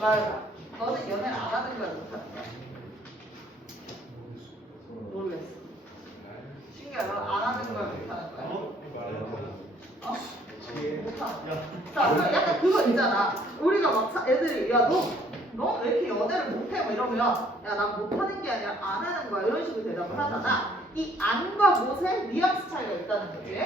말해봐. 너는 연애를 안 하는 거야, 못 하는 거야? 모르겠어. 신기하다. 너 안 하는 거야, 못 하는 거야? 어? 못하는 거야. 자, 그럼 약간 그거 있잖아. 우리가 막 애들이, 야, 너 왜 이렇게 연애를 못해? 뭐 이러면, 야, 난 못하는 게 아니라 안 하는 거야. 이런 식으로 대답을 하잖아. 이 안과 못에 뉘앙스 차이가 있다는 거지.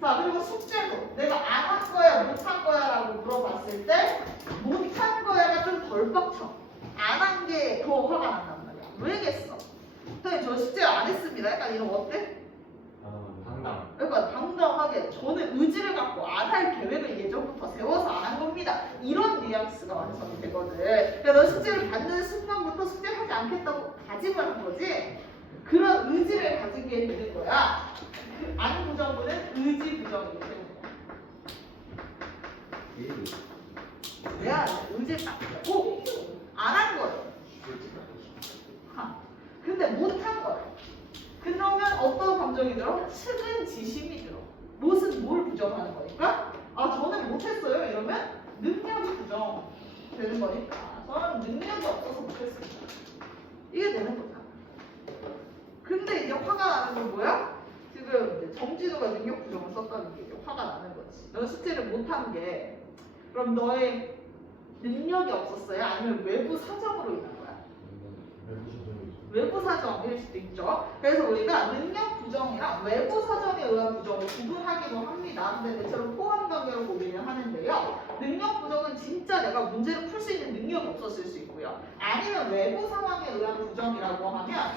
자, 그리고 숙제도 내가 안 한 거야, 못 한 거야 라고 물어봤을 때 못 한 거야가 좀 덜 빡쳐. 안 한 게 더 화가 난단 말이야. 왜겠어? 선생님, 저 숙제 안 했습니다. 약간 이런 거 어때? 당당. 그러니까 당당하게 저는 의지를 갖고 안 할 계획을 예전부터 세워서 안 한 겁니다. 이런 뉘앙스가 완성이 되거든. 그러니까 너 숙제를 받는 순간부터 숙제를 하지 않겠다고 다짐을 한 거지. 그런 의지를 가지게 되는 거야. 그 안 부정부는 의지 부정이기 때문에. 내가 의지를 딱 하고 안 한 거예요. 근데 못 한 거예요. 그러면 어떤 감정이 들어? 측은지심이 들어. 무엇은 뭘 부정하는 거니까? 아, 저는 못했어요. 이러면 능력이 부정 되는 거니까. 저는 능력이 없어서 못했습니다. 이게 되는 거잖아. 근데 이제 화가 나는 건 뭐야? 지금 이제 정진우가 능력 부정을 썼다는 게 이제 화가 나는 거지. 너 숙제를 못한 게 그럼 너의 능력이 없었어요? 아니면 외부 사정으로 인한 거야? 외부 사정일 수도 있죠. 그래서 우리가 능력 부정이랑 외부 사정에 의한 부정을 구분하기도 합니다. 근데 대체로 포함 관계로 보기는 하는데요. 능력 부정은 진짜 내가 문제를 풀 수 있는 능력이 없었을 수 있고요. 아니면 외부 상황에 의한 부정이라고 하면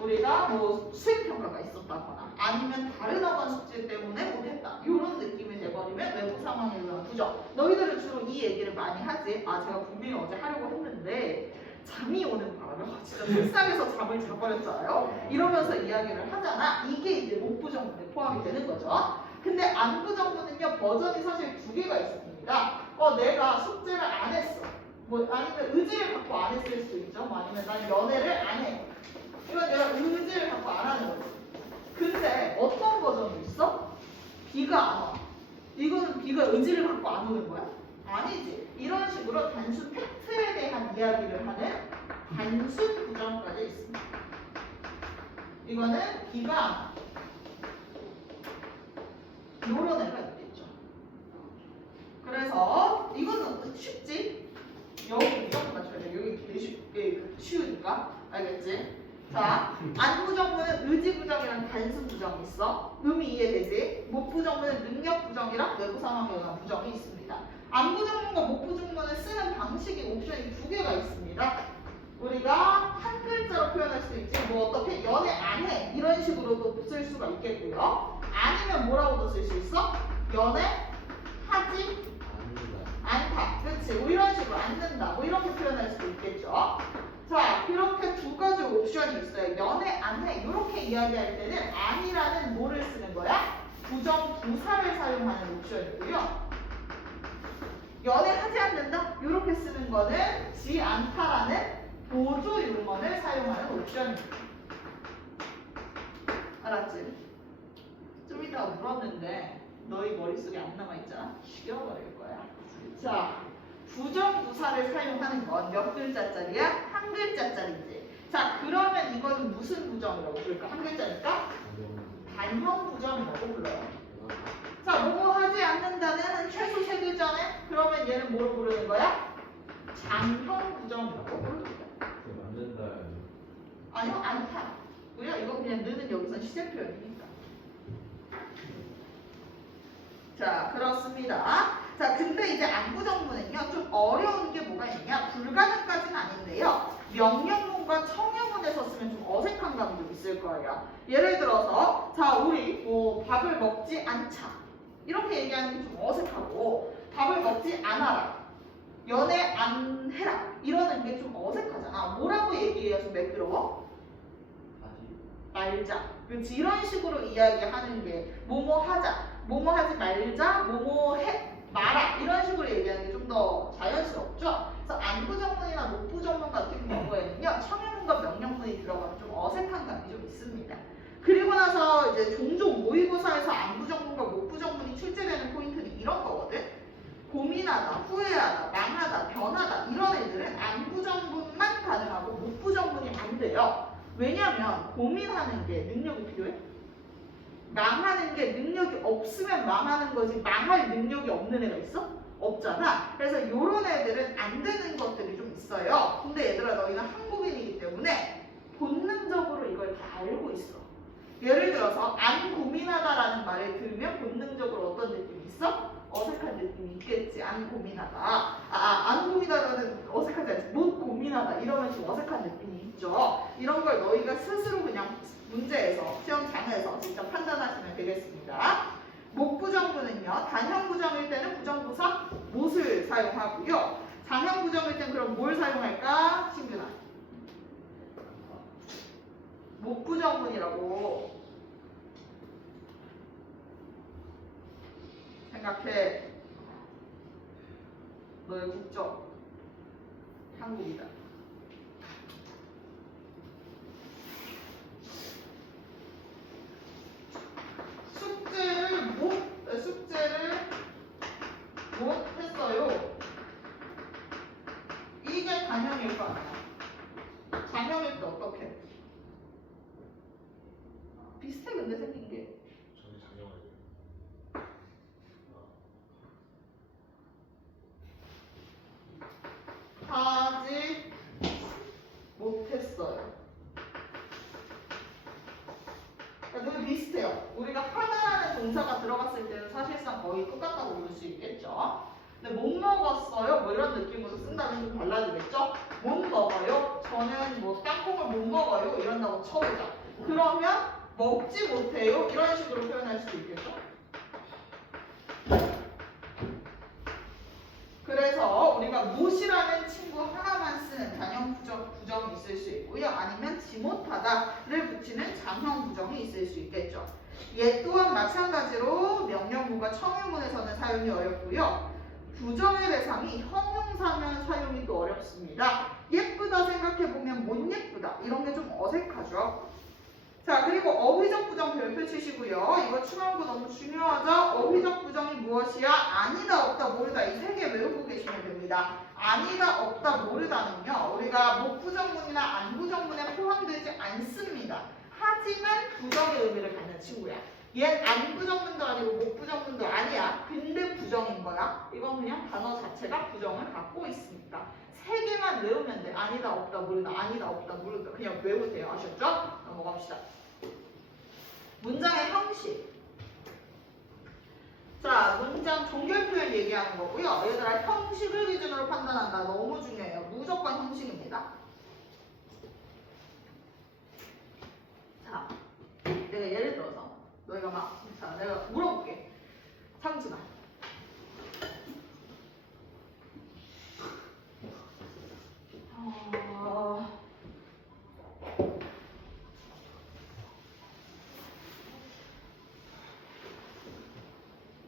우리가 뭐 수행평가가 있었다거나 아니면 다른 학원 숙제 때문에 못했다 이런 느낌이 돼버리면 외부 상황에 의한 부정. 너희들은 주로 이 얘기를 많이 하지. 아, 제가 분명히 어제 하려고 했는데 잠이 오는 바람에 진짜 책상에서 잠을 자버렸잖아요. 이러면서 이야기를 하잖아. 이게 이제 목부정문에 포함이 되는 거죠. 근데 안부정문은요, 버전이 사실 두 개가 있습니다. 내가 숙제를 안 했어. 뭐 아니면 의지를 갖고 안 했을 수도 있죠. 뭐 아니면 난 연애를 안 해. 이건 내가 의지를 갖고 안 하는 거지. 근데 어떤 버전이 있어? 비가 안 와. 이거는 비가 의지를 갖고 안 오는 거야? 아니지. 이런 식으로 단순 팩트에 대한 이야기를 하는 단순 부정까지 있습니다. 이거는 비가 안 와. 요런 애가 있겠죠. 그래서 이거는 쉽지? 여기 무조건 맞춰야 돼. 여기 되게 쉬우니까. 알겠지? 자, 안부정문은 의지부정이랑 단순부정이 있어. 이해되지? 목부정문은 능력부정이랑 외부 상황에 의한 부정이 있습니다. 안부정문과 목부정문을 쓰는 방식이 옵션이 두 개가 있습니다. 우리가 한 글자로 표현할 수 있지. 뭐 어떻게 연애 안 해. 이런 식으로도 쓸 수가 있겠고요. 아니면 뭐라고도 쓸 수 있어? 연애 하지 않다. 그렇지. 뭐 이런 식으로 않는다. 뭐 이렇게 표현할 수도 있겠죠. 자, 이렇게 두 가지 옵션이 있어요. 연애 안 해. 이렇게 이야기할 때는 아니라는 뭐를 쓰는 거야? 부정 부사를 사용하는 옵션이고요. 연애하지 않는다. 이렇게 쓰는 거는 지 않다라는 보조 용언을 사용하는 옵션입니다. 알았지? 좀 이따가 물었는데 너희 머릿속에 안 남아있잖아? 죽여버릴 거야. 자, 부정부사를 사용하는 건 몇 글자짜리야? 한 글자짜리지. 자, 그러면 이거는 무슨 부정이라고 부를까? 한 글자니까? 단형 부정이라고 불러요. 자, 뭐뭐 하지 않는다는 한 최소 세 글자네? 그러면 얘는 뭘 부르는 거야? 장형 부정이라고 부르는 거야. 만든다. 아니요, 않다. 우리가 이거 그냥 느는 여기서 시제 표현이니까. 자, 그렇습니다. 자, 근데 이제 안부정문은요, 좀 어려운 게 뭐가 있냐? 불가능까지는 아닌데요. 명령문과 청령문에서 쓰면 좀 어색한 감이 좀 있을 거예요. 예를 들어서, 자, 우리 뭐 밥을 먹지 않자. 이렇게 얘기하는 게 좀 어색하고, 밥을 먹지 않아라. 연애 안 해라. 이러는 게 좀 어색하잖아. 뭐라고 얘기해야 좀 매끄러워? 말자. 그렇지? 이런 식으로 이야기하는 게 뭐뭐 하자, 뭐뭐 하지 말자, 뭐뭐 해 마라 이런 식으로 얘기하는 게 좀 더 자연스럽죠? 그래서 안부정문이나 목부정문 같은 경우에는요 청유문과 명령문이 들어가면 좀 어색한 감이 좀 있습니다. 그리고 나서 이제 종종 모의고사에서 안부정문과 목부정문이 출제되는 포인트는 이런 거거든. 고민하다, 후회하다, 망하다, 변하다 이런 애들은 안부정문만 가능하고 목부정문이 안 돼요. 왜냐면 고민하는 게 능력이 필요해? 망하는 게 능력이 없으면 망하는 거지 망할 능력이 없는 애가 있어? 없잖아. 그래서 이런 애들은 안 되는 것들이 좀 있어요. 근데 얘들아 너희는 한국인이기 때문에 본능적으로 이걸 다 알고 있어. 예를 들어서 안 고민하다라는 말을 들으면 본능적으로 어떤 느낌이 있어? 어색한 느낌이 있겠지. 안 고민하다. 안 고민하다는 어색하지 않지. 못 고민하다. 이러면 좀 어색한 느낌이 있죠. 이런 걸 너희가 스스로 그냥 문제에서, 시험장에서 직접 판단하시면 되겠습니다. 목부정부는요. 단형부정일 때는 부정부사 못을 사용하고요. 장형부정일 때는 그럼 뭘 사용할까? 신균아. 목부정문이라고 생각해. 너의 국적 한국이다. 숙제를 못 했어요. 이게 단형일 거 아니야. 장형일 때 어떻게? 비슷해 근데 생긴 게. 저기 장영아예요. 하지 못했어요. 그러니까 되게 비슷해요. 우리가 하다라는 동사가 들어갔을 때는 사실상 거의 똑같다고 볼 수 있겠죠. 근데 못 먹었어요. 뭐 이런 느낌으로 쓴다면 좀 달라지겠죠. 못 먹어요. 저는 뭐 땅콩을 못 먹어요. 이런다고 쳐보자. 그러면 먹지 못해요. 이런 식으로 표현할 수도 있겠죠. 그래서 우리가 못이라는 친구 하나만 쓰는 단형 부정이 있을 수 있고요. 아니면 지 못하다를 붙이는 장형 부정이 있을 수 있겠죠. 얘 또한 마찬가지로 명령문과 청유문에서는 사용이 어렵고요. 부정의 대상이 형용사면 사용이 또 어렵습니다. 예쁘다 생각해보면 못 예쁘다 이런 게 좀 어색하죠. 자 그리고 어휘적 부정 별표 치시고요. 이거 중요한 거 너무 중요하죠. 어휘적 부정이 무엇이야? 아니다 없다 모르다 이 세 개 외우고 계시면 됩니다. 아니다 없다 모르다는요. 우리가 목부정문이나 안부정문에 포함되지 않습니다. 하지만 부정의 의미를 갖는 친구야. 얘는 안부정문도 아니고 목부정문도 아니야. 근데 부정인 거야. 이건 그냥 단어 자체가 부정을 갖고 있습니다. 세 개만 외우면 돼. 아니다 없다 모르다 아니다 없다 모르다 그냥 외우세요. 아셨죠? 넘어갑시다. 문장의 형식. 자, 문장 종결 표현 얘기하는 거고요. 얘들아 형식을 기준으로 판단한다. 너무 중요해요. 무조건 형식입니다. 자, 내가 예를 들어서 너희가 막, 자, 내가 물어볼게. 상준아.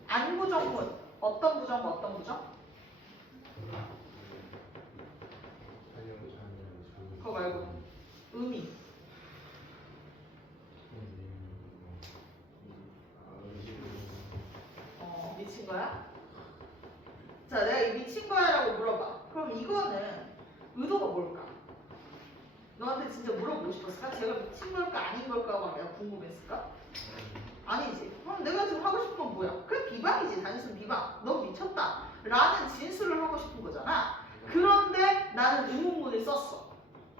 안부정문 어떤 부정 어떤 부정? 그거 말고 의미. 미친 거야? 자, 내가 이 미친 거야라고 물어봐. 그럼 이거는 의도가 뭘까? 너한테 진짜 물어보고 싶었을까? 제가 미친 걸까 아닌 걸까가 내가 궁금했을까? 아니지. 그럼 내가 지금 하고 싶은 건 뭐야? 그래 비방이지. 단순 비방. 너 미쳤다. 라는 진술을 하고 싶은 거잖아. 그런데 나는 의문문을 썼어.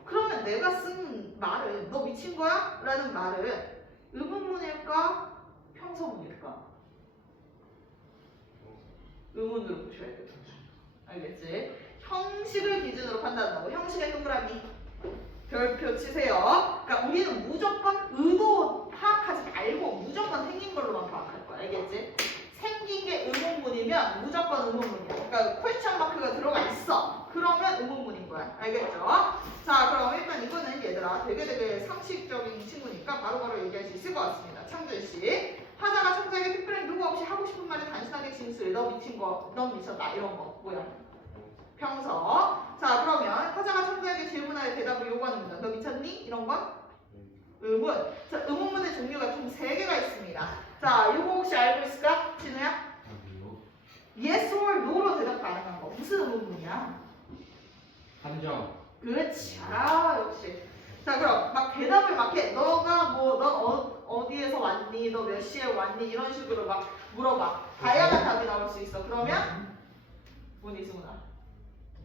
그러면 내가 쓴 말은 너 미친 거야? 라는 말은 의문문일까? 평서문일까? 의문으로 보셔야 돼요. 알겠지? 형식을 기준으로 판단한다고. 형식의 동그라미 별표 치세요. 그러니까 우리는 무조건 의도 파악하지 말고 무조건 생긴 걸로만 파악할 거야. 알겠지? 생긴 게 의문문이면 무조건 의문문이야. 그러니까 퀘스천 마크가 들어가 있어. 그러면 의문문인 거야. 알겠죠? 자, 그럼 일단 이거는 얘들아 되게 상식적인 친구니까 있으니까 바로바로 얘기할 수 있을 것 같습니다. 창준 씨. 화자가 청자에게 특별히 누구 없이 하고 싶은 말을 단순하게 진술. 너 미친 거, 넌 미쳤다. 이런 거. 뭐야? 평서. 자, 그러면 화자가 청자에게 질문하여 대답을 요구하는 문장. 너 미쳤니? 이런 건? 의문. 자, 의문문의 종류가 총 3개가 있습니다. 자, 이거 혹시 알고 있을까? 진우야? Yes or no로 대답 가능한 거. 무슨 의문문이야? 함정. 그렇지. 아, 역시. 자, 그럼 막 대답을 막 해. 너가 뭐, 넌 어디에서 왔니? 너 몇 시에 왔니? 이런 식으로 막 물어봐. 다양한 답이 나올 수 있어. 그러면 뭐니, 승훈아?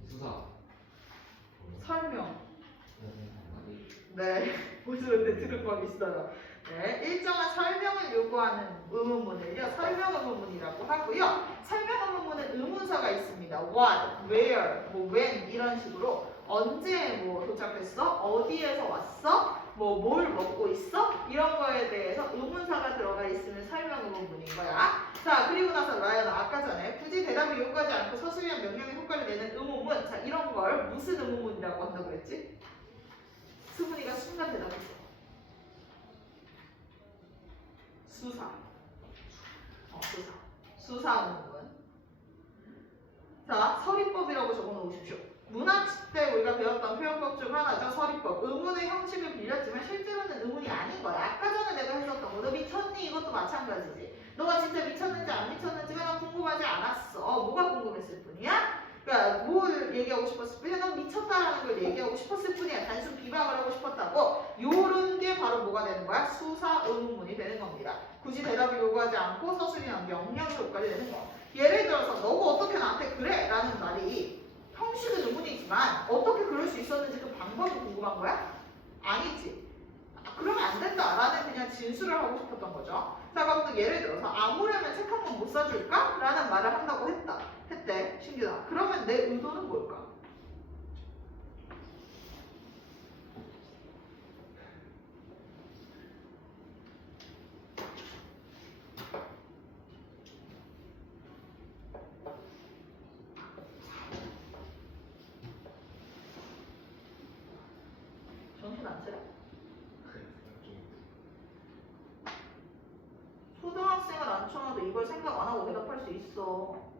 수사. 설명. 네, 보시는데 들을 법 있어요. 네, 일정한 설명을 요구하는 의문문을요, 설명 의문문이라고 하고요. 설명 의문문은 의문사가 있습니다. What, where, 뭐 when 이런 식으로 언제 뭐 도착했어, 어디에서 왔어, 뭐 뭘 먹고 있어 이런 거에 대해서 의문사가 들어가 있으면 설명 의문문인 거야. 자, 그리고 나서 라이언은 아까 전에 굳이 대답을 요구하지 않고 서술이나 명령의 효과를 내는 의문문. 자, 이런 걸 무슨 의문문이라고 한다고 그랬지? 수문이가 순간 대답했어. 수사. 수사. 수사 의문문. 자, 서리법이라고 적어 놓으십시오. 문학식 때 우리가 배웠던 표현법 중 하나죠. 서리법. 의문의 형식을 빌렸지만 실제로는 의문이 아닌 거야. 아까 전에 내가 했었던 거. 너 미쳤니? 이것도 마찬가지지. 너가 진짜 미쳤는지 안 미쳤는지가 난 궁금하지 않았어. 뭐가 궁금했을 뿐이야? 그러니까 뭘 얘기하고 싶었을 뿐이야? 넌 미쳤다라는 걸 얘기하고 싶었을 뿐이야. 단순 비방을 하고 싶었다고. 요런 게 바로 뭐가 되는 거야? 수사 의문문이 되는 겁니다. 굳이 대답을 요구하지 않고 서술이나 명령의 효과를 내는 거. 예를 들어서 너가 어떻게 나한테 그래? 라는 말이 형식은 의문이지만 어떻게 그럴 수 있었는지 그 방법이 궁금한 거야? 아니지. 그러면 안 된다라는 그냥 진술을 하고 싶었던 거죠. 자, 그럼 또 예를 들어서 아무려면 책 한 권 못 사줄까? 라는 말을 한다고 했대. 신규다. 그러면 내 의도는 뭘까? 정신 안 차려? 초등학생을 앉혀놔도 이걸 생각 안 하고 대답할 수 있어.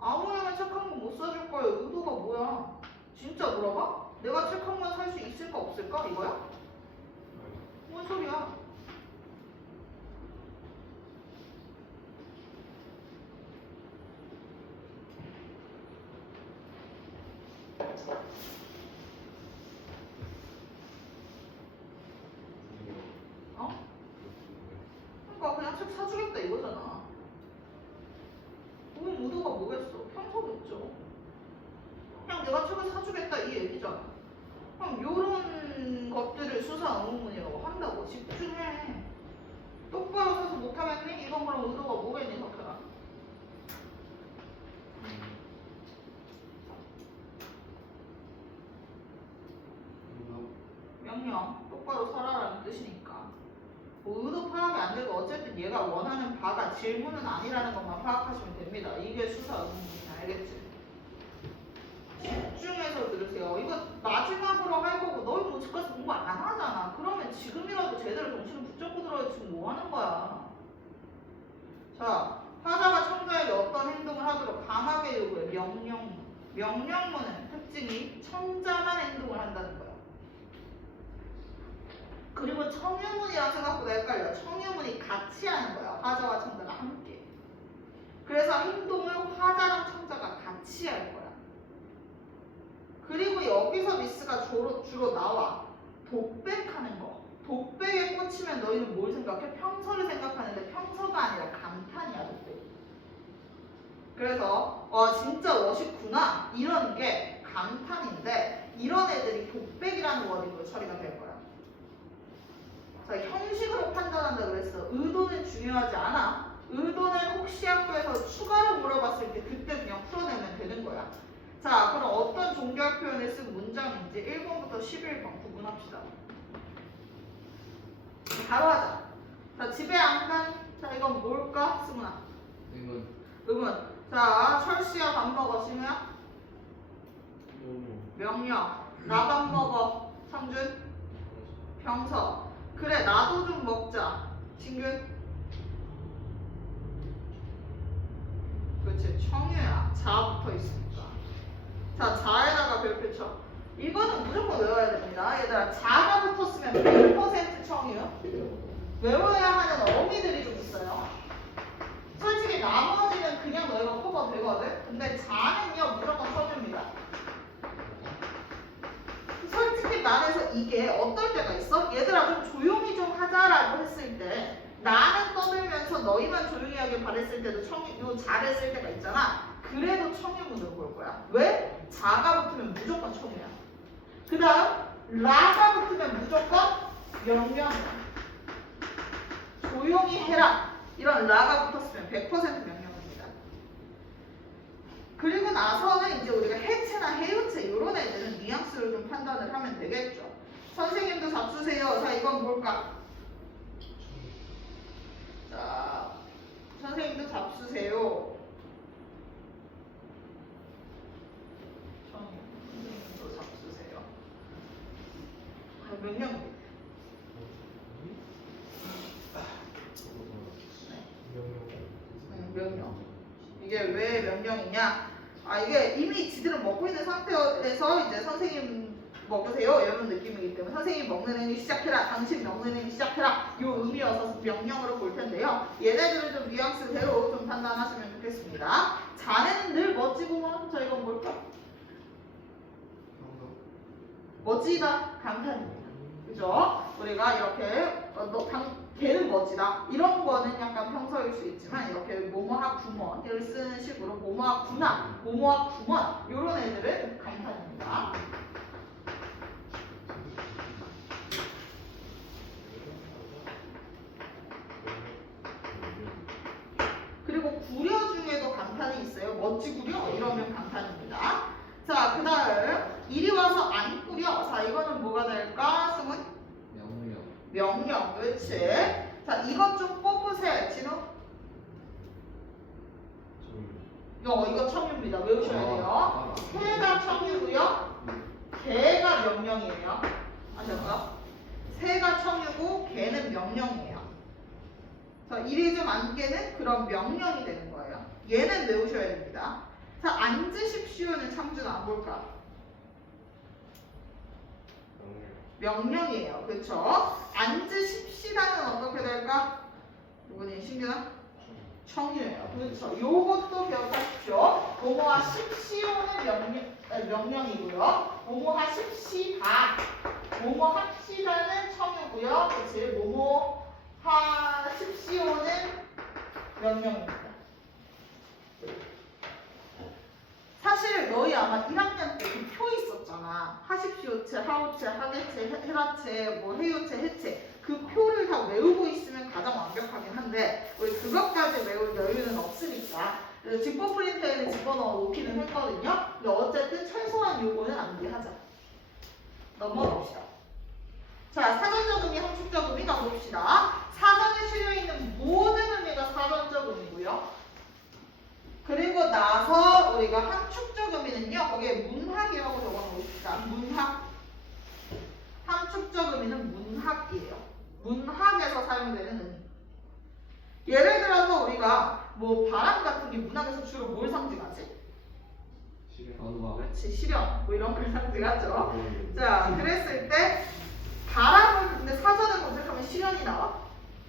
아무려면 책 한 권 못 사줄 거야. 의도가 뭐야? 진짜 물어봐? 내가 책 한 권 살 수 있을까 없을까? 이거야? 뭔 소리야? 어? 그러니까 그냥 책 사주겠다 이거잖아. 그럼 의도가 뭐겠어? 평소겠죠. 그냥 내가 책을 사주겠다 이 얘기잖아. 그럼 요런 것들을 수사 의문문이라고 한다고. 집중해. 똑바로 서서 못하겠니? 이건 그럼 의도가 뭐겠니, 석현아? 명령. 똑바로 서라라는 뜻이니까. 뭐 의도 파악이 안 돼도 어쨌든 얘가 원하는 바가 질문은 아니라는 것만 파악하시면 됩니다. 이게 수사 의문문이 알겠지? 집중해서 들으세요. 이거 마지막으로 할 거고 너희 뭐 집까지 공부 안 하잖아. 그러면 지금이라도 제대로 정신을 붙잡고 들어야 지금 뭐 하는 거야. 자, 화자가 청자에게 어떤 행동을 하도록 강하게 요구해. 명령문은 특징이 청자만 행동을 한다는 거야. 그리고 청유문이랑 생각보다 헷갈려. 청유문이 같이 하는 거야. 화자와 청자가 함께. 그래서 행동을 화자랑 청자가 같이 할 거야. 그리고 여기서 미스가 주로 나와. 독백하는 거. 독백에 꽂히면 너희는 뭘 생각해? 평서를 생각하는데 평서가 아니라 감탄이야, 독백. 그래서 진짜 멋있구나 이런 게 감탄인데 이런 애들이 독백이라는 워딩으로 처리가 될 거야. 자, 형식으로 판단한다 그랬어. 의도는 중요하지 않아. 의도는 혹시 학교에서 추가로 물어봤을 때 그때 그냥 풀어내면 되는 거야. 자, 그럼 어떤 종결 표현을 쓴 문장인지 1번부터 11번 구분합시다. 바로 하자. 자, 집에 안 간. 자, 이건 뭘까? 승훈아. 의문. 자, 철수야 밥 먹어. 승우야? 명령. 나 밥 먹어. 상준. 병서. 그래 나도 좀 먹자. 진균. 그렇지 청유야. 자 붙어 있으니까. 자 자에다가 별표 쳐. 이거는 무조건 외워야 됩니다. 얘들아 자가 붙었으면 100% 청유. 외워야 하는 어미들이 좀 있어요. 솔직히 나머지는 그냥 너희가 커버 되거든. 근데 자는요 무조건 쳐줍니다. 솔직히 말해서 이게 어떨 때가 있어? 얘들아 좀 조용히 좀 하자라고 했을 때 나는 떠들면서 너희만 조용히 하길 바랬을 때도 요 자를 쓸 때가 있잖아. 그래도 청유문으로 볼 거야. 왜? 자가 붙으면 무조건 청유야. 그 다음 라가 붙으면 무조건 명령이야. 조용히 해라. 이런 라가 붙었으면 100% 명령입니다. 그리고 나서는 이제 우리가 해체나 해유체 이런 애들은 뉘앙스를 좀 판단을 하면 되겠죠. 선생님도 잡수세요. 자 이건 뭘까? 자 선생님도 잡수세요. 선생님도 잡수세요. 명령. 명령. 이게 왜 명령이냐? 아 이게 이미 지들은 먹고 있는 상태에서 이제 선생님 먹으세요 이런 느낌이기 때문에 선생님 먹는 행위 시작해라, 당신 먹는 행위 시작해라 요 의미여서 명령으로 볼 텐데요. 얘네들은 좀 뉘앙스대로 좀 판단하시면 좋겠습니다. 자네는 늘 멋지구먼. 자 이건 뭘까? 멋지다 감탄입니다. 그죠? 우리가 이렇게 걔는 멋지다 이런 거는 약간 평서일 수 있지만 이렇게 모모하구먼을 쓰는 식으로 모모하구나, 모모하구먼 이런 애들은 감탄입니다. 그리고 구려 중에도 감탄이 있어요. 멋지구려 이러면 감탄입니다. 자, 그 다음 이리 와서 안 꾸려. 자, 이거는 뭐가 될까? 승은? 명령. 그렇지. 자, 이것 좀 뽑으세요. 진우? 이거 청유입니다. 외우셔야 돼요. 새가 청유고요. 개가 명령이에요. 아셨죠? 새가 청유고 개는 명령이에요. 자, 이리 좀 앉게는 그런 명령이 되는 거예요. 얘는 외우셔야 됩니다. 자, 앉으십시오는 창준아 안 볼까? 명령이에요. 그렇죠? 앉으십시다는 어떻게 될까? 누구니? 신규나? 청유예요. 그렇죠? 요것도 기억하십시오. 모모하십시오는 명령이고요. 모모하십시다. 모모합시다는 청유고요. 그렇지? 모모하십시오는 명령입니다. 사실 너희 아마 1학년 때 그 표 있었잖아. 하십시오체, 하오체, 하계체, 해라체, 뭐 해요체, 해체. 그 표를 다 외우고 있으면 가장 완벽하긴 한데 우리 그것까지 외울 여유는 없으니까 그래서 직보 프린터에는 집어넣어 놓기는 했거든요. 근데 어쨌든 최소한 요거는 암기하자. 넘어갑시다. 자, 사전적 의미, 함축적 의미 가봅시다. 사전에 실려있는 모든 의미가 사전적 의미고요. 그리고 나서 우리가 함축적 의미는요. 거기에 문학이라고 적어놓읍시다. 문학. 함축적 의미는 문학이에요. 문학에서 사용되는 의미. 예를 들어서 우리가 뭐 바람 같은 게 문학에서 주로 뭘 상징하지? 그렇지, 시련. 뭐 이런 걸 상징하죠. 자, 그랬을 때 바람을 근데 사전에 검색하면 시련이 나와?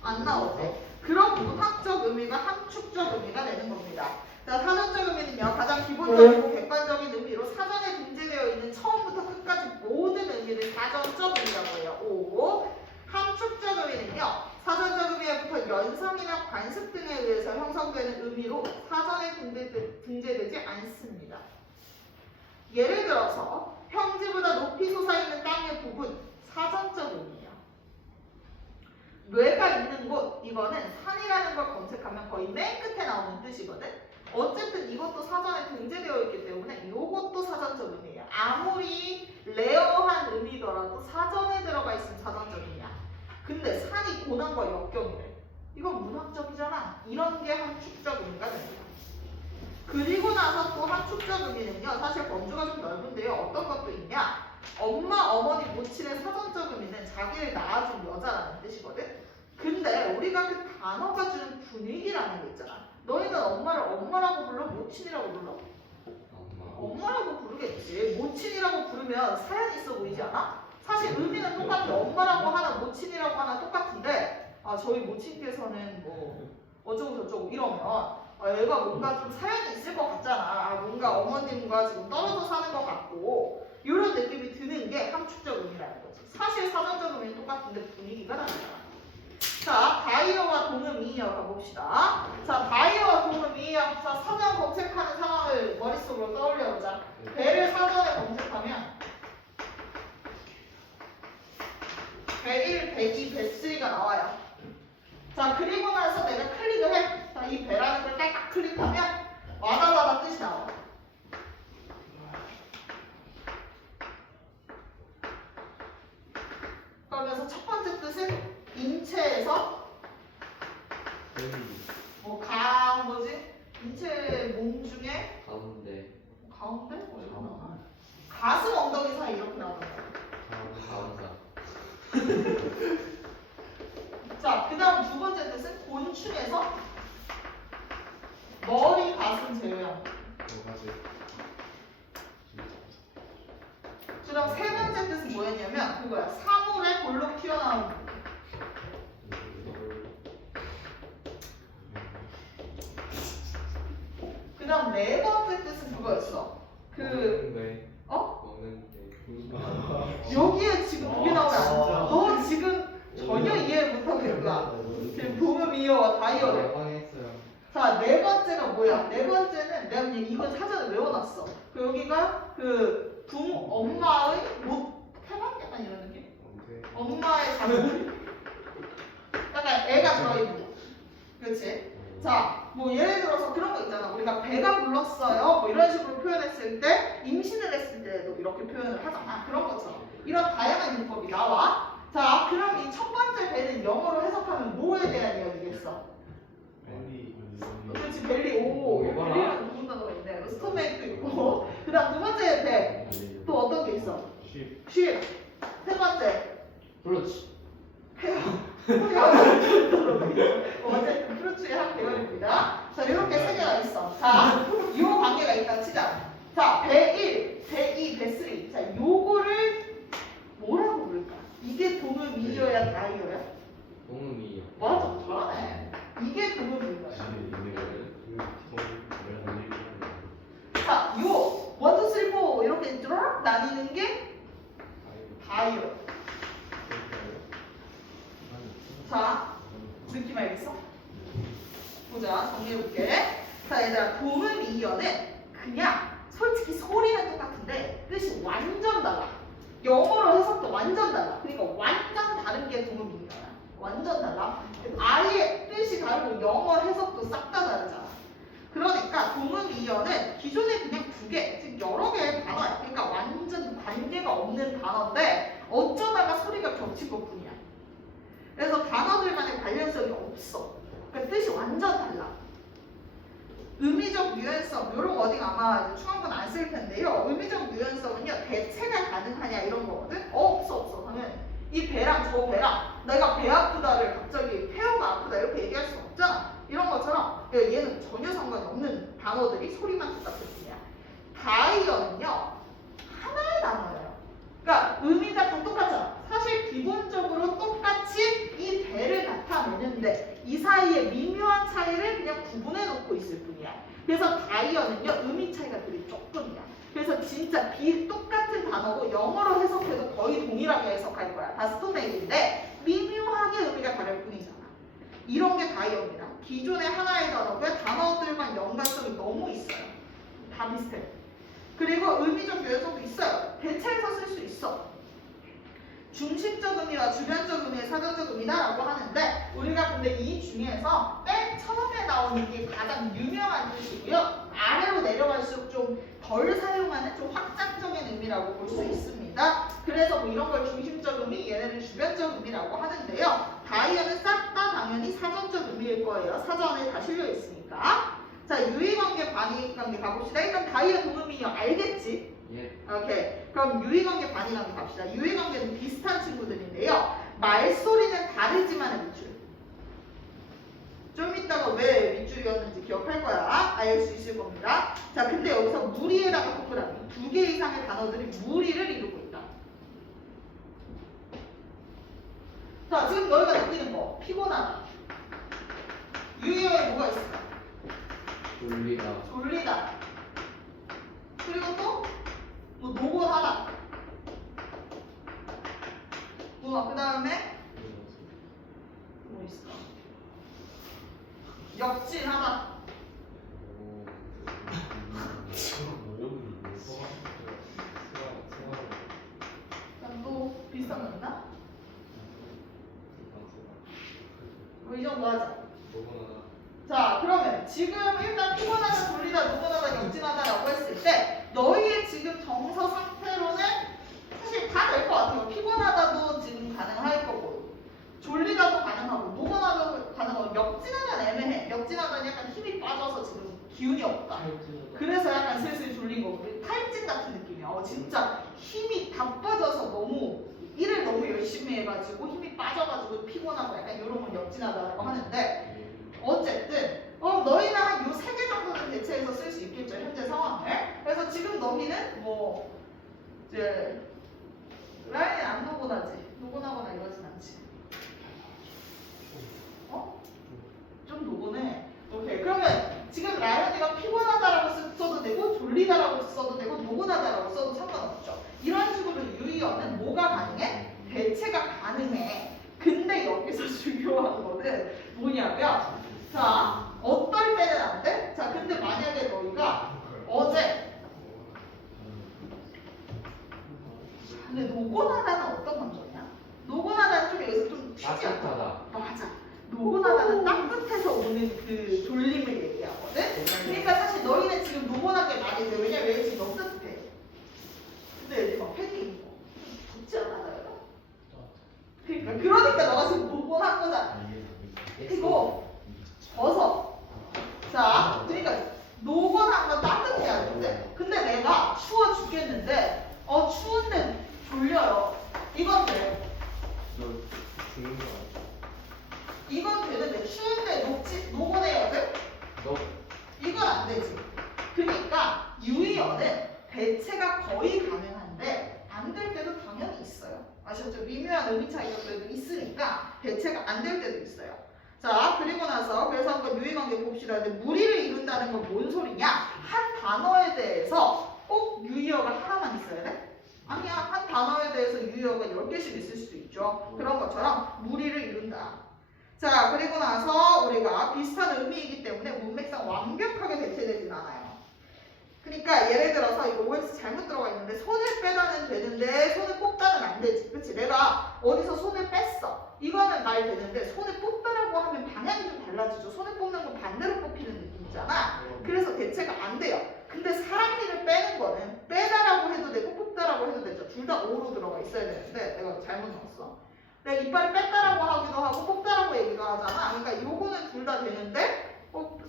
안 나오지. 그런 문학적 의미가 함축적 의미가 되는 겁니다. 자, 사전적 의미는요. 가장 기본적이고 객관적인 의미로 사전에 등재되어 있는 처음부터 끝까지 모든 의미를 사전적 의미라고 해요. 5. 함축적 의미는요. 사전적 의미에부터 연상이나 관습 등에 의해서 형성되는 의미로 사전에 등재되지 않습니다. 예를 들어서 평지보다 높이 솟아있는 땅의 부분 사전적 의미예요. 뇌가 있는 곳 이거는 산이라는 걸 검색하면 거의 맨 끝에 나오는 뜻이거든. 어쨌든 이것도 사전에 등재되어 있기 때문에 이것도 사전적 의미예요. 아무리 레어한 의미더라도 사전에 들어가 있으면 사전적 의미야. 근데 산이 고난과 역경이래. 이건 문학적이잖아. 이런 게 함축적 의미가 됩니다. 그리고 나서 또 함축적 의미는요. 사실 범주가 좀 넓은데요. 어떤 것도 있냐? 엄마, 어머니, 모친의 사전적 의미는 자기를 낳아준 여자라는 뜻이거든. 근데 우리가 그 단어가 주는 분위기라는 게 있잖아. 너희는 엄마를 엄마라고 불러? 모친이라고 불러? 엄마라고 부르겠지. 모친이라고 부르면 사연이 있어 보이지 않아? 사실 의미는 똑같아. 엄마라고 하나 모친이라고 하나 똑같은데 저희 모친께서는 뭐 어쩌고 저쩌고 이러면 얘가 뭔가 좀 사연이 있을 것 같잖아. 뭔가 어머님과 지금 떨어져 사는 것 같고 이런 느낌이 드는 게 함축적 의미라는 거지. 사실 사전적 의미는 똑같은데 분위기가 다르잖아. 자, 다이어와 동음이어 가봅시다. 자, 다이어와 동음이어. 자, 사전 검색하는 상황을 머릿속으로 떠올려보자. 배를 사전에 검색하면 배 1, 배 2, 배 3가 나와요. 자, 그리고 나서 내가 클릭을 해. 자, 이 배라는 걸 딱딱 클릭하면 와다다다 뜻이 나와. 그러면서 첫 번째 뜻은 인체에서 뭐지? 인체 몸 중에 가운데 가운데? 가슴 엉덩이 사이 이렇게 나온다. 가운데 자, 그 다음 두 번째 뜻은 곤충에서 머리, 가슴 제외한. 그 다음 세 번째 뜻은 뭐였냐면 그거야. 사물에 볼록 튀어나오는 거. 그 다음 네 번째 뜻은 그거였어. 여기에 지금 그게 나오면 안 돼. 너 지금 전혀 이해를 못하고 있는 거야. 지금 동음이어와 다이어를. 자, 네 번째가 뭐야? 네 번째는 내가 그냥 이건 사전에 외워놨어. 여기가 그 엄마의 태반? 약간 이런 느낌? 엄마의 자식. 약간 애가 들어있는 거. 그렇지? 자, 뭐 예를 들어서 그런 거 있잖아. 우리가 배가 불렀어요. 뭐 이런 식으로 표현했을 때, 임신을 했을 때도 이렇게 표현을 하잖아. 그런 것처럼. 이런 다양한 문법이 나와. 자, 그럼 이 첫 번째 배는 영어로 해석하면 뭐에 대한 이야기겠어? 그렇지, 벨리. 오, 벨리는 무슨 단어가 있네. 스토맥도 있고. 그 다음 두 번째 배. 또 어떤 게 있어? 쉽. 세 번째. 그렇지. 어쨌든 프루츠의 한 계열입니다. 자, 이렇게 세 개가 있어. 자, 이 관계가 있다 치자. 자, 배 1, 배 2, 배 3. 자, 요거를 뭐라고 부를까? 이게 동음이어야 다이어야? 동음이요. 맞아, 잘하네. 이게 동음이어야. 자, 요 1, 2, 3, 4 이렇게 쭉 나뉘는 게 다이어. 자, 느낌 알겠어? 보자, 정리해볼게. 자, 얘들아, 동음이어는 그냥 솔직히 소리는 똑같은데 뜻이 완전 달라. 영어로 해석도 완전 달라. 그러니까 완전 다른 게 동음이어야. 완전 달라. 아예 뜻이 다르고 영어 해석도 싹 다 다르잖아. 그러니까 동음이어는 기존에 그냥 두 개, 즉 여러 개의 단어야. 그러니까 완전 관계가 없는 단어인데 어쩌다가 소리가 겹친 것 뿐이야. 그래서 단어들만의 관련성이 없어. 그러니까 뜻이 완전 달라. 의미적 유연성, 이런 워딩 아마 중앙분 안 쓸 텐데요. 의미적 유연성은요, 대체가 가능하냐 이런 거거든? 없어. 당연히. 이 배랑 저 배랑 내가 배 아프다를 갑자기 폐허가 아프다 이렇게 얘기할 수 없잖아. 이런 것처럼 얘는 전혀 상관이 없는 단어들이 소리만 똑같을 뿐이야. 다이어는요, 하나의 단어예요. 그러니까 의미가 다 똑같잖아. 사실 기본적으로 똑같이 이 배를 나타내는데 이 사이에 미묘한 차이를 그냥 구분해 놓고 있을 뿐이야. 그래서 다이어는요, 의미 차이가 되게 조금이야. 그래서 진짜 똑같은 단어고 영어로 해석해도 거의 동일하게 해석할 거야. 다 스토맥인데 미묘하게 의미가 다를 뿐이잖아. 이런 게 다이어입니다. 기존의 하나의 단어고요. 단어들만 연관성이 너무 있어요. 다 비슷해. 그리고 의미적 유연성도 있어요. 대체해서 쓸 수 있어. 중심적 의미와 주변적 의미의 사전적 의미다라고 하는데 우리가 근데 이 중에서 맨 처음에 나오는 게 가장 유명한 뜻이고요. 아래로 내려갈수록 좀 덜 사용하는 좀 확장적인 의미라고 볼 수 있습니다. 그래서 뭐 이런 걸 중심적 의미, 얘네는 주변적 의미라고 하는데요. 다이어는 싹 다 당연히 사전적 의미일 거예요. 사전에 다 실려 있으니까. 자, 유의관계, 반의관계 가봅시다. 일단 다이어 동음이요. 알겠지? 예. 오케이. 그럼 유의관계, 반의관계 갑시다. 유의관계는 비슷한 친구들인데요. 말소리는 다르지만의 밑줄. 좀 이따가 왜 밑줄이었는지 기억할 거야. 알 수 있을 겁니다. 자, 근데 여기서 무리에다가 동그라미. 2개 이상의 단어들이 무리를 이루고 있다. 자, 지금 너희가 느끼는 거. 피곤하다. 유의어에 뭐가 있을까? 졸리다. 졸리다. 그리고 또 뭐 노곤하다. 그 다음에 뭐 있을까? 역진하다. 그럼 또 비슷한 거 있나? 뭐 이 정도 하자. 자, 그러면 지금 일단 피곤하다, 졸리다, 노곤하다, 역진하다라고 했을 때 너희의 지금 정서 상태로는 사실 다 될 것 같아요. 피곤하다도 지금 가능할 거고, 졸리다도 가능하고, 노곤하다도 가능하고, 역진하다는 애매해. 역진하다는 약간 힘이 빠져서 지금 기운이 없다. 그래서 약간 슬슬 졸린 거고, 탈진 같은 느낌이야. 진짜 힘이 다 빠져서 너무 일을 너무 열심히 해가지고 힘이 빠져가지고 피곤하고 약간 이런 걸 역진하다라고 하는데, 어쨌든 너희는 한 요 3개 정도는 대체해서 쓸 수 있겠죠, 현재 상황을. 그래서 지금 너희는 뭐 이제 라인이 안 노곤하지, 노곤하거나 이러진 않지. 좀 노곤해. 오케이. 그러면 지금 라이언이가 피곤하다라고 써도 되고, 졸리다라고 써도 되고, 노곤하다라고 써도 상관없죠. 이런 식으로 유의어는 뭐가 가능해? 대체가 가능해. 근데 여기서 중요한 거는 뭐냐면, 자, 어떨 때는 안 돼? 자, 근데 만약에 너희가 어제, 근데 노곤하다는 어떤 감정이야? 노곤하다는 좀 여기서 좀 튀지 않아? 따뜻하다. 맞아. 노곤하다는 따뜻해서 오는 그 졸림을 얘기하거든? 그러니까 사실 너희는 지금 노곤하게 많이 돼. 왜냐면 여기 지금 너무 따뜻해. 근데 여기 막 팬이 있고. 좋지 않아, 너희가? 그러니까 너가 지금 노곤한 거잖아. 그리고 벗어. 자, 그러니까 노곤한 건 따뜻해야 되는데, 근데 내가 추워 죽겠는데, 추운데 졸려요. 이건 돼. 죽는 거 아니야? 이건 되는데 추운데 노곤해야 돼? 이건 안 되지. 그러니까 유의어는 대체가 거의 가능한데 안 될 때도 당연히 있어요. 아셨죠? 미묘한 의미 차이가 그래도 있으니까 대체가 안 될 때도 있어요. 자, 그리고 나서 그래서 한번 유의관계 봅시다. 근데 무리를 이룬다는 건 뭔 소리냐? 한 단어에 대해서 꼭 유의어가 하나만 있어야 돼? 아니야. 한 단어에 대해서 유의어가 10개씩 있을 수도 있죠. 그런 것처럼 무리를 이룬다. 자, 그리고 나서 우리가 비슷한 의미이기 때문에 문맥상 완벽하게 대체되진 않아요. 그러니까 예를 들어서 이거 OX 잘못 들어가 있는데 손을 빼다는 되는데 손을 뽑다는 안 되지. 그치? 내가 어디서 손을 뺐어. 이거는 말 되는데 손을 뽑다라고 하면 방향이 좀 달라지죠. 손을 뽑는 건 반대로 뽑히는 느낌이잖아. 그래서 대체가 안 돼요. 근데 사람 일을 빼는 거는 빼다라고 해도 되고 뽑다라고 해도 되죠. 둘 다 O로 들어가 있어야 되는데 내가 잘못 넣었어. 내가 이빨을 뺐다라고 하기도 하고 뽑다라고 얘기도 하잖아. 그러니까 요거는 둘 다 되는데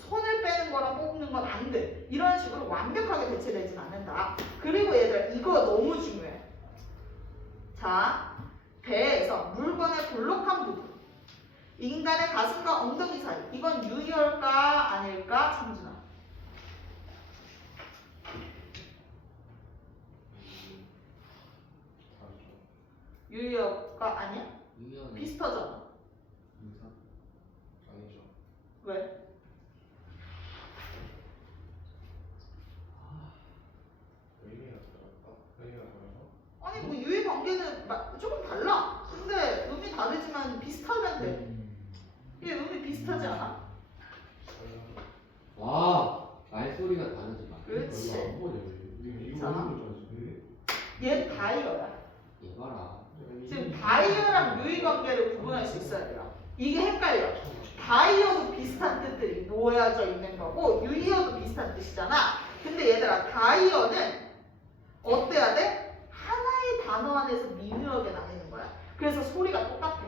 손을 빼는 거랑 뽑는 건 안 돼. 이런 식으로 완벽하게 대체되진 않는다. 그리고 얘들 이거 너무 중요해. 자, 배에서 물건의 볼록한 부분, 인간의 가슴과 엉덩이 사이. 이건 유의어일까 아닐까? 창준아. 유의어가 아니야? 비슷하잖아. 아니죠. 왜? 의미가 다를까? 의미가 다르서? 아니 뭐 유의 관계는 조금 달라. 근데 의미 다르지만 비슷하면 돼. 이게 의미 비슷하지 않아? 와, 말소리가 다르지만. 그렇지. 이거 자. 어느 거 좋아하지? 얘 다이어야. 얘 봐라. 지금 다이어랑 유의 관계를 구분할 수 있어야 돼요. 이게 헷갈려. 다이어도 비슷한 뜻들이 놓여져 있는 거고 유의어도 비슷한 뜻이잖아. 근데 얘들아, 다이어는 어때야 돼? 하나의 단어 안에서 미묘하게 나뉘는 거야. 그래서 소리가 똑같아.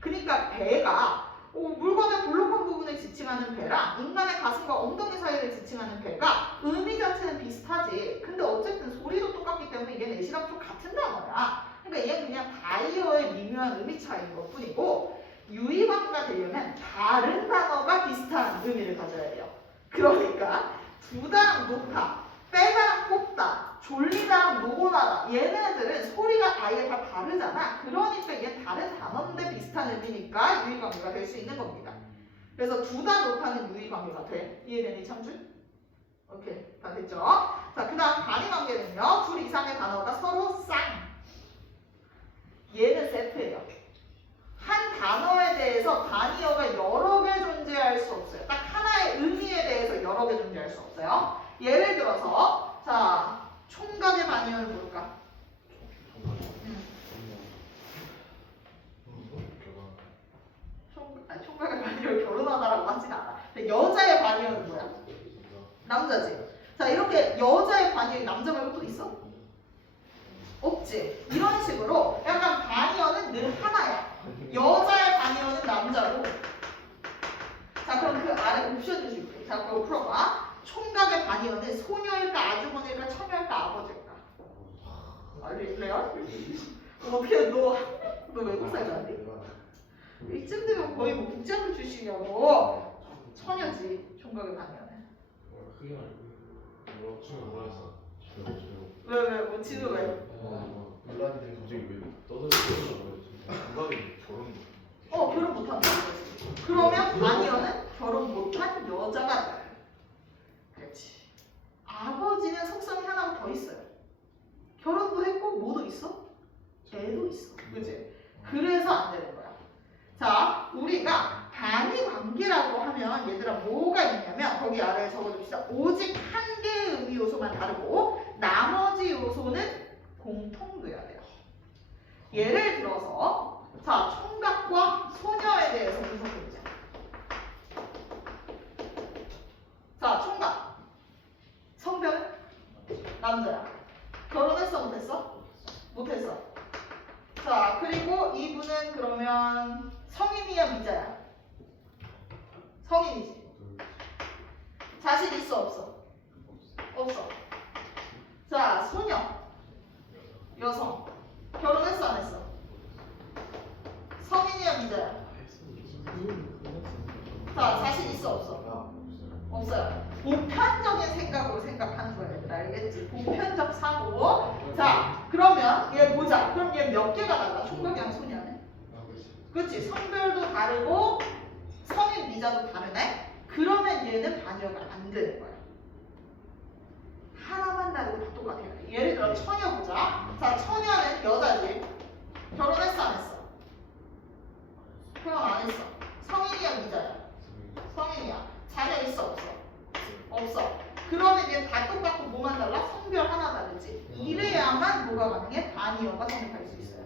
그러니까 배가 물건의 볼록한 부분에 지칭한 지칭하는 배랑 인간의 가슴과 엉덩이 사이를 지칭하는 배가 의미 자체는 비슷하지. 근데 어쨌든 소리도 똑같기 때문에 얘는 애시랑 좀 같은 단어야. 그러니까 얘는 그냥 바이어의 미묘한 의미 차이인 것 뿐이고 유의관계가 되려면 다른 단어가 비슷한 의미를 가져야 돼요. 그러니까 두다랑 놓다, 빼다랑 뽑다, 졸리다랑 노곤하다 얘네들은 소리가 아예 다 다르잖아. 그러니까 얘 다른 단어인데 비슷한 의미니까 유의관계가 될 수 있는 겁니다. 그래서 두다 놓다는 유의관계가 돼. 이해되니 참준? 오케이 다 됐죠? 자 그 다음 단위관계는요. 둘 이상의 단어가 서로 쌍. 얘는 세트예요. 한 단어에 대해서 단위어가 여러 개 존재할 수 없어요. 딱 하나의 의미에 대해서 여러 개 존재할 수 없어요. 예를 들어서 자 총각의 단위어는 뭘까? 총각의 단위어 결혼하다라고 하진 않아. 근데 여자의 단위어는 뭐야? 남자지. 자 이렇게 여자의 단위어 남자 말고 또 있어? 없지. 이런 식으로 약간 단위어는 늘 하나야. 여자의 단위어는 남자고. 자 그럼 그 아래 옵션을 줄게. 자 그거 풀어봐. 총각의 단위어는 소녀일까 아주머니일까 처녀일까 아버지일까? 레알? 어떻게 너 외국 살자니? 이쯤 되면 거의 뭐 국제학교 출신이냐고. 처녀지 총각의 단위어는. 크게 말고 춤을 몰라서 왜 뭐 지금 왜? 논란들이 갑자기 왜 떠들어요? 누가이 결혼 결혼 못한 거지. 그러면 단위어는 결혼 못한 여자가 돼요. 그렇지. 아버지는 속성이 하나가 더 있어요. 결혼도 했고 뭐도 있어? 애도 있어. 그치? 그래서 안 되는 거야. 자, 우리가 단위 관계라고 하면 얘들아 뭐가 있냐면 거기 아래에 적어줍시다. 오직 한 개의 의미 요소만 다르고 나머지 요소는 공통돼야 돼요. 예를 들어서 자 총각과 소녀에 대해서 분석해보자. 자 총각 성별은 남자야. 결혼했어 못했어? 못했어. 자 그리고 이분은 그러면 성인이야 미자야? 성인이지. 자식 있어 없어? 없어. 자 소녀 여성 결혼했어 안 했어? 성인이야 미자야? 자 자식 있어 없어? 없어요. 보편적인 생각으로 생각하는 거야 얘들아. 알겠지? 보편적 사고. 자 그러면 얘 보자. 그럼 얘 몇 개가 달라? 총각이랑 소녀는? 그치? 성별도 다르고 성인 미자도 다르네? 그러면 얘는 반여가 안 되는 거야. 하나만 다르고 다 똑같아요. 예를 들어 처녀 보자. 자 처녀는 여자지. 결혼했어 안 했어? 결혼 안 했어. 성인이야 미자야? 성인이야. 자녀 있어 없어? 없어. 그러면 얘는 다 똑같고 뭐만 달라? 성별 하나 다르지. 이래야만 뭐가 가능해? 반이어가 성립할 수 있어요.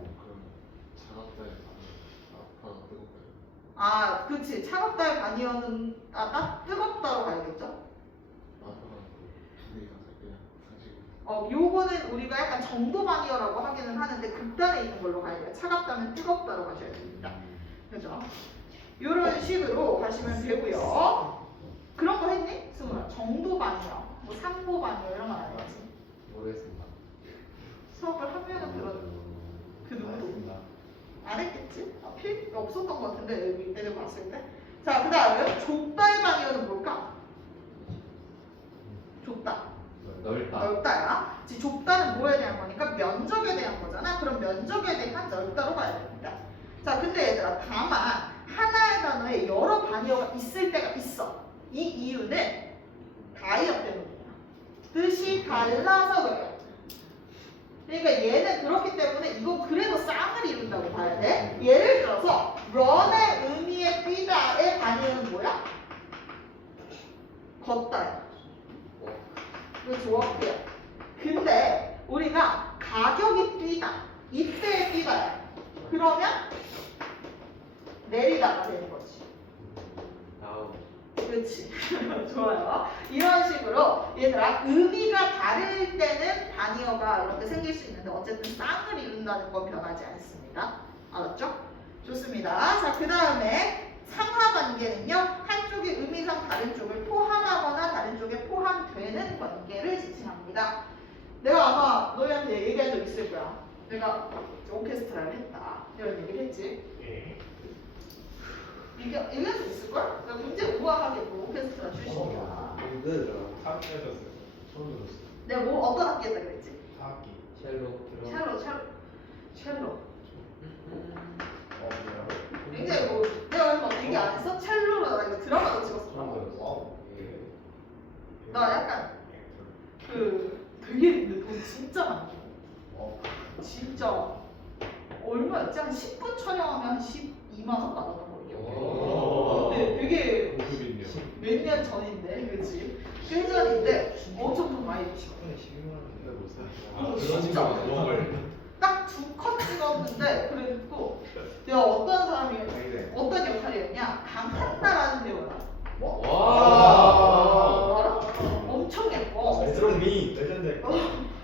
아 그치. 차갑다의 반이어는 뜨겁다로 가야겠죠? 요거는 우리가 약간 정도 반이어라고 하기는 하는데 극단에 있는 걸로 가야 돼요. 차갑다면 뜨겁다로 가셔야 됩니다. 그죠? 이런 식으로 가시면 되고요. 그런 거 했니? 승우야. 정도 반이어, 뭐 상보 반이어 이런 거 안 했지? 모르겠습니다. 수업을 한 명은 들었는데 그 누구도 안 했겠지? 필요가 없었던 것 같은데 여기 애들 봤을 때. 자, 그 다음에 좁다의 반이어는 뭘까? 좁다. 넓다야. 지금 좁다는 뭐에 대한 거니까 면적에 대한 거잖아. 그럼 면적에 대한 넓다로 가야 됩니다. 자, 근데 얘들아 다만 하나의 단어에 여러 반이어가 있을 때가 있어. 이 이유는 다이어 때문이야. 뜻이 달라서 그래요. 그러니까 얘는 그렇기 때문에 이거 그래도 쌍을 이룬다고 봐야 돼. 예를 들어서 run의 의미의 뛰다의 반이어는 뭐야? 걷다야. 이거 정확해요. 근데 우리가 가격이 뛰다, 이때의 뛰다야. 그러면 내리다가 되는 거지. 그렇지. 좋아요. 이런 식으로 얘들아 의미가 다를 때는 단위어가 이렇게 생길 수 있는데 어쨌든 쌍을 이룬다는 건 변하지 않습니다. 알았죠? 좋습니다. 자, 그 다음에 상하관계는요. 한쪽의 의미가 내가 오케스트라를 했다 이런 얘기를 했지. 예. 이길 수 있을걸? 내가 문제 우아하게 또 오케스트라 출신이야. 은근 타악기였어요. 처음 들었어요. 내가 뭐 어떤 악기 했다 그랬지? 타악기. 첼로 첼로. 뭐야? 굉장히 뭐 내가 왜 막 얘기 안 했어? 첼로로 나 이거 드라마도 찍었어. 처음 들었어. 와우. 예. 나 약간 되게 근데 돈 진짜 많이 줘. 진짜 얼마였지? 한 10분 촬영하면 한 12만 원 받았던 거 기억해. 오. 근데 되게 고급인데요. 몇 년 전인데, 그치? 꽤 전인데 엄청 돈 많이 주시고. 10분에 12만 원인데 못 사. 어, 그런 진짜. 식으로 넘어가요. 딱 2컷 찍었는데 그래도 내가 어떤 사람이 어떤 역할이었냐? 강한나라는 배우다. 와. 알아? 엄청 예뻐. 레전드. 레전드.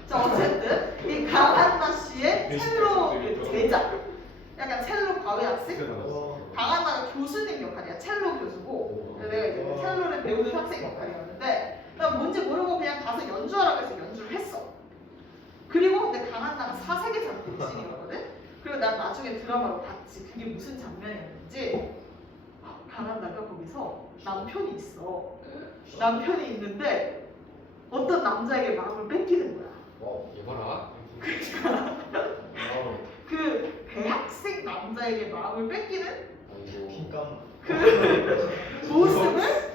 자 어쨌든 이 강한나 씨의 첼로 그 제자, 약간 첼로 과외 학생. 강한나가 교수님 역할이야. 첼로 교수고 내가 이제 그 첼로를 배우는 학생 역할이었는데 난 뭔지 모르고 그냥 가서 연주하라고 해서 연주를 했어. 그리고 근데 강한나가 사색의 장군이었거든. 그리고 난 나중에 드라마로 봤지. 그게 무슨 장면이었는지. 강한나가 거기서 남편이 있어. 남편이 있는데 어떤 남자에게 마음을 뺏기는 거야. 예봐라. 그 대학생 남자에게 마음을 뺏기는 아이고. 킹감. 그 모습을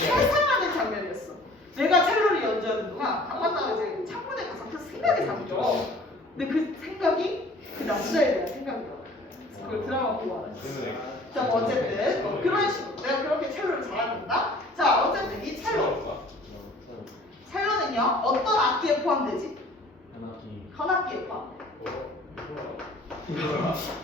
회상하는 장면이었어. 내가 첼로를 연주하는 동안 강한나가 이제 창문에 가서 그 생각이 잠겨. 근데 그 생각이 그 남자에 대한 생각이야. 그걸 드라마 보고 알았어. 자, 뭐 어쨌든 그런 식으로 내가 그렇게 첼로를 잘한다. 자, 어쨌든 이 첼로는요 어떤 악기에 포함되지? 현악기에 포함돼.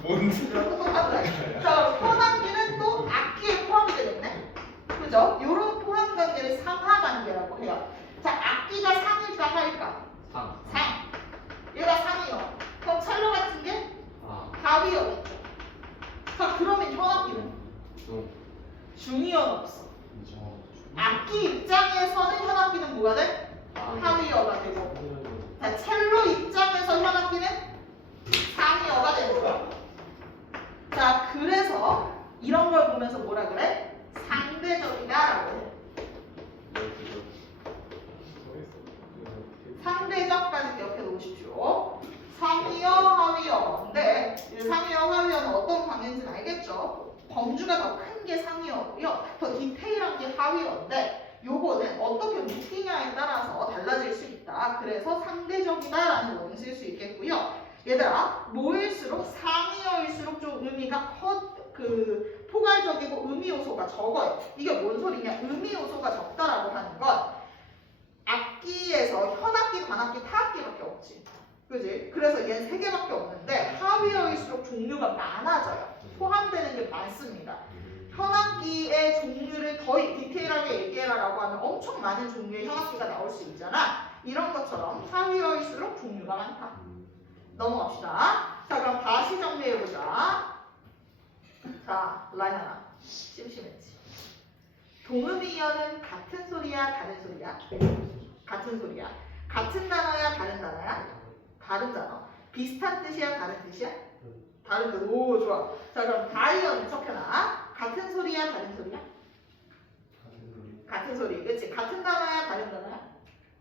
뭔지. 똑똑한데. 자, 현악기는 또 악기에 포함이 되겠네. 그죠? 요런 포함 관계를 상하 관계라고 해요. 자, 악기가 상일까 하일까? 상. 상. 얘가 상이요. 그럼 첼로 같은 게 아. 하위어겠죠. 자, 그러면 현악기는 중. 중이어는 없어. 악기 입장에서는 현악기는 뭐가 돼? 하위어가 되고. 자, 첼로 입장에서 현악기는 상위어가 되는 거야. 자, 그래서 이런 걸 보면서 뭐라 그래? 상대적이다라고 해. 상대적까지 기억해 놓으십시오. 상위어, 하위어. 근데 이 상위어, 하위어는 어떤 관계인지는 알겠죠? 범주가 더 큰 게 상위어고요. 더 디테일한 게 하위어인데 요거는 어떻게 묶이냐에 따라서 달라질 수 있다. 그래서 상대적이다라는 원을 쓸 수 있겠고요. 얘들아, 뭐일수록 상위어일수록 좀 의미가 포괄적이고 의미 요소가 적어요. 이게 뭔 소리냐? 의미 요소가 적다라고 하는 건 악기에서 현악기, 관악기, 타악기밖에 없지. 그지? 그래서 얘는 3개밖에 없는데 하위어일수록 종류가 많아져요. 포함되는 게 많습니다. 현악기의 종류를 더 디테일하게 얘기해라라고 하면 엄청 많은 종류의 현악기가 나올 수 있잖아. 이런 것처럼 하위어일수록 종류가 많다. 넘어갑시다. 자, 그럼 다시 정리해보자. 자, 라인 하나. 심심했지. 동음이어는 같은 소리야, 다른 소리야? 같은 소리야. 같은 단어야, 다른 단어야? 다른 단어. 비슷한 뜻이야, 다른 뜻이야? 다른 뜻. 오, 좋아. 자, 그럼 다이어는 척해놔. 같은 소리야, 다른 소리야? 같은 소리. 그치? 같은 단어야, 다른 단어야?